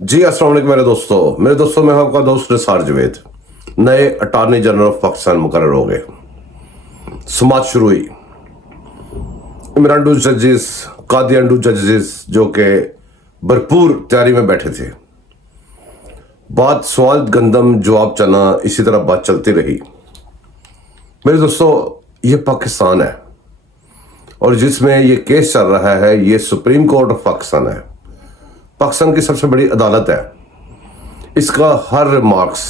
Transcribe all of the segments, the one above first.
जी अस्सलाम वालेकुम मेरे दोस्तों मैं आपका दोस्त निसार जवेद। नए अटॉर्नी जनरल ऑफ पाकिस्तान मुकर्रर हो गए। समात शुरू हुई। इमरान जजेस, कादियान जजेस जो कि भरपूर तैयारी में बैठे थे। बात सवाल गंदम जवाब चना, इसी तरह बात चलती रही। मेरे दोस्तों, ये पाकिस्तान है और जिसमें ये केस चल रहा है ये सुप्रीम कोर्ट ऑफ पाकिस्तान है। पाकिस्तान की सबसे बड़ी अदालत है। इसका हर रिमार्क्स,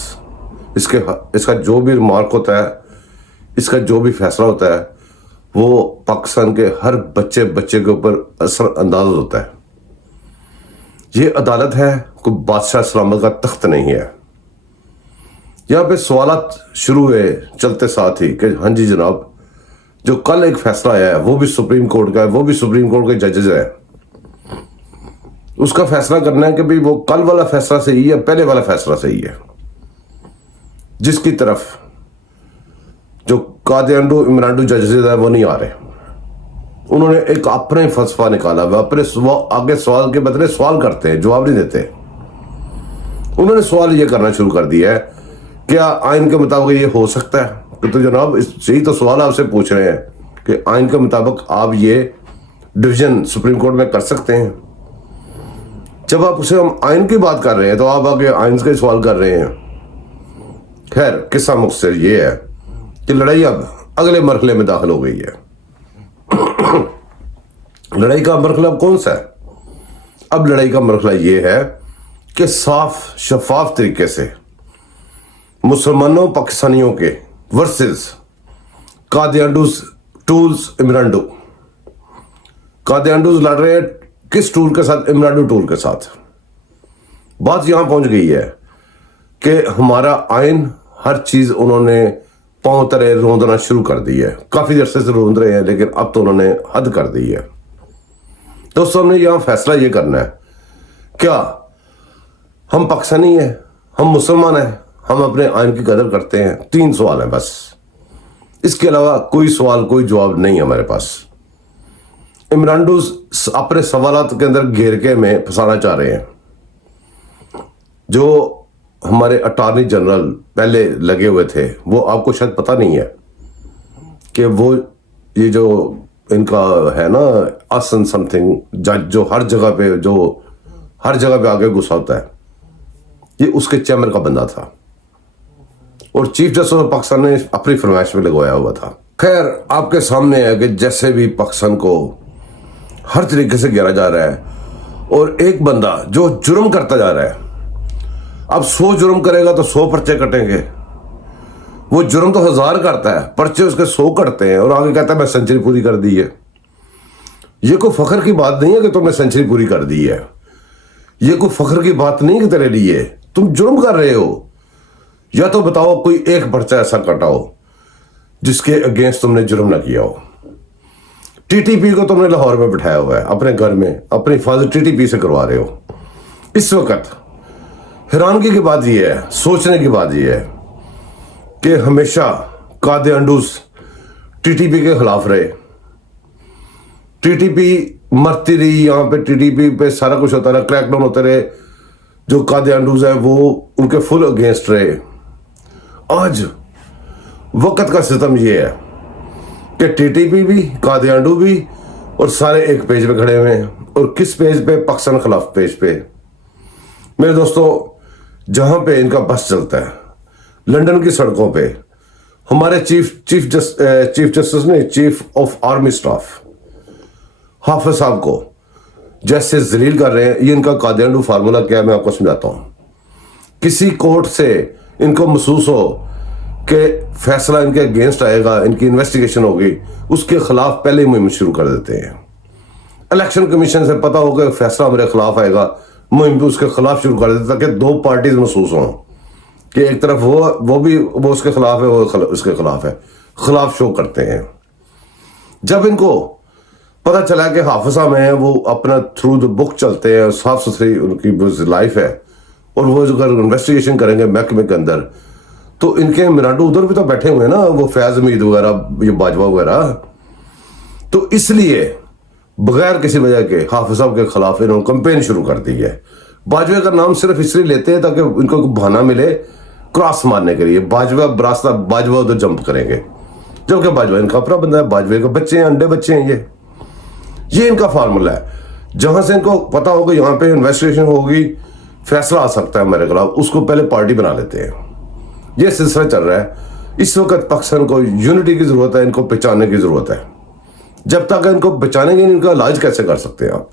इसका जो भी रिमार्क होता है, इसका जो भी फैसला होता है, वो पाकिस्तान के हर बच्चे के ऊपर असर अंदाज होता है। ये अदालत है, कोई बादशाह सलामत का तख्त नहीं है। यहाँ पे सवालात शुरू हुए चलते साथ ही कि हाँ जी जनाब, जो कल एक फैसला आया है वो भी सुप्रीम कोर्ट का है, वो भी सुप्रीम कोर्ट के जजेस है। उसका फैसला करना है कि भाई वो कल वाला फैसला सही है, पहले वाला फैसला सही है। जिसकी तरफ जो कादियान इमरान जजेस है वो नहीं आ रहे। उन्होंने एक अपने फलसफा निकाला हुआ, अपने आगे सवाल के बदले सवाल करते हैं, जवाब नहीं देते। उन्होंने सवाल ये करना शुरू कर दिया है, क्या आइन के मुताबिक ये हो सकता है? तो जनाब यही तो सवाल आपसे पूछ रहे हैं कि आइन के मुताबिक आप ये डिवीजन सुप्रीम कोर्ट में कर सकते हैं। जब आप उसे हम आइन की बात कर रहे हैं तो आप आगे आइन का सवाल कर रहे हैं। खैर, किस्सा मुख्तसर ये है कि लड़ाई अब अगले मरहले में दाखिल हो गई है। लड़ाई का मरहला कौन सा है? अब लड़ाई का मरहला ये है कि साफ शफाफ तरीके से मुसलमानों पाकिस्तानियों के वर्सेस कादियानडूज टूल्स इमरान। कादियानडूज लड़ रहे हैं किस टूल के साथ? इमरान टूल के साथ। बात यहां पहुंच गई है कि हमारा आइन, हर चीज उन्होंने पांव तले रोंदना शुरू कर दी है। काफी देर से रोंद रहे हैं लेकिन अब तो उन्होंने हद कर दी है। दोस्तों, हमने यहां फैसला ये करना है, क्या हम पाकिस्तानी हैं, हम मुसलमान हैं, हम अपने आइन की कदर करते हैं? 3 सवाल है बस, इसके अलावा कोई सवाल कोई जवाब नहीं हमारे पास। इमरान अपने सवालात के अंदर घेरके में फंसाना चाह रहे हैं। जो हमारे अटॉर्नी जनरल पहले लगे हुए थे, वो आपको शायद पता नहीं है कि वो ये जो इनका है ना आसन समथिंग जज, जो हर जगह पे आगे घुसा होता है, ये उसके चैम्बर का बंदा था और चीफ जस्टिस ऑफ पाकिस्तान ने अपनी फरमाइश में लगवाया हुआ था। खैर, आपके सामने है कि जैसे भी पाकिस्तान को हर तरीके से घेरा जा रहा है और एक बंदा जो जुर्म करता जा रहा है, अब 100 जुर्म करेगा तो 100 पर्चे कटेंगे। वो जुर्म तो 1000 करता है, पर्चे उसके 100 कटते हैं और आगे कहता है मैं सेंचुरी पूरी कर दी है। ये कोई फख्र की बात नहीं है कि तुमने सेंचुरी पूरी कर दी है। ये कोई फख्र की बात नहीं कि तेरे लिए तुम जुर्म कर रहे हो। या तो बताओ कोई एक पर्चा ऐसा कटाओ जिसके अगेंस्ट तुमने जुर्म ना किया हो। टीटीपी को तुमने लाहौर में बिठाया हुआ है, अपने घर में अपनी हिफाजत टीटीपी से करवा रहे हो। इस वक्त हैरानगी की बात यह है, सोचने की बात यह है कि हमेशा कादियानडूज टीटीपी के खिलाफ रहे। टीटीपी मरती रही, यहां पे टीटीपी पे सारा कुछ होता रहा, क्रैकडाउन होते रहे। जो कादियानडूज है वो उनके फुल अगेंस्ट रहे। आज वक्त का सिस्टम ये है कि टीटीपी भी, कादियानडू भी और सारे एक पेज पे खड़े हुए हैं। और किस पेज पे? पाकिस्तान खिलाफ पेज पे। मेरे दोस्तों, जहां पे इनका बस चलता है, लंदन की सड़कों पे, हमारे चीफ जस्टिस ने चीफ ऑफ आर्मी स्टाफ हाफिज साहब को जैसे जलील कर रहे हैं। ये इनका कादियानडू फार्मूला क्या है मैं आपको समझाता हूं। किसी कोर्ट से इनको महसूस हो कि फैसला इनके अगेंस्ट आएगा, इनकी इन्वेस्टिगेशन होगी, उसके खिलाफ पहले ही मुहिम शुरू कर देते हैं। इलेक्शन कमीशन से पता होगा फैसला मेरे खिलाफ आएगा, मुहिम भी उसके खिलाफ शुरू कर देते ताकि 2 पार्टीज महसूस हों कि एक तरफ वो उसके खिलाफ है, वो उसके खिलाफ है, खिलाफ शो करते हैं। जब इनको पता चला कि हाफिज साहब हैं, वो अपना थ्रू द बुक चलते हैं, साफ सुथरी उनकी लाइफ है और वो अगर इन्वेस्टिगेशन करेंगे महकमे के अंदर, तो इनके मिरांडो उधर भी तो बैठे हुए हैं ना, वो फैज हमीद वगैरह, ये बाजवा वगैरह। तो इसलिए बगैर किसी वजह के हाफिज साहब के खिलाफ इन्होंने कंपेन शुरू कर दी है। बाजवा का नाम सिर्फ इसलिए लेते हैं ताकि इनको बहाना मिले क्रॉस मारने के लिए, बाजवा रास्ता बाजवा उधर जंप करेंगे, जबकि बाजवा इनका अपना बंदा है, बाजवे के बच्चे हैं, अंडे बच्चे हैं, ये इनका फार्मूला है। जहां से इनको पता होगा यहाँ पे इन्वेस्टिगेशन होगी, फैसला आ सकता है मेरे खिलाफ, उसको पहले पार्टी बना लेते हैं। ये सिलसिला चल रहा है। इस वक्त पाकिस्तान को यूनिटी की जरूरत है, इनको पहचानने की जरूरत है। जब तक इनको बचानेंगे, इनका इलाज कैसे कर सकते हैं आप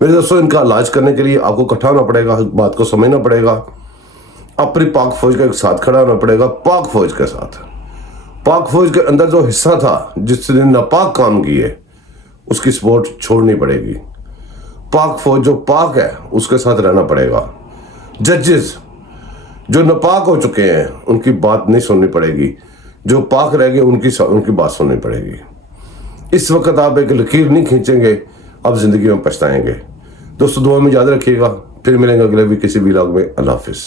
मेरे दोस्तों? इनका इलाज करने के लिए आपको इकट्ठा होना पड़ेगा, बात को समझना पड़ेगा, अपनी पाक फौज के साथ खड़ा होना पड़ेगा, पाक फौज के साथ। पाक फौज के अंदर जो हिस्सा था जिसने नापाक काम किए, उसकी सपोर्ट छोड़नी पड़ेगी। पाक फौज जो पाक है उसके साथ रहना पड़ेगा। जजेस जो नापाक हो चुके हैं उनकी बात नहीं सुननी पड़ेगी, जो पाक रह गए उनकी बात सुननी पड़ेगी। इस वक्त आप एक लकीर नहीं खींचेंगे, आप जिंदगी में पछताएंगे। दोस्तों दुआ में याद रखिएगा, फिर मिलेंगे अगले भी किसी व्लॉग में। अल्लाह हाफिज।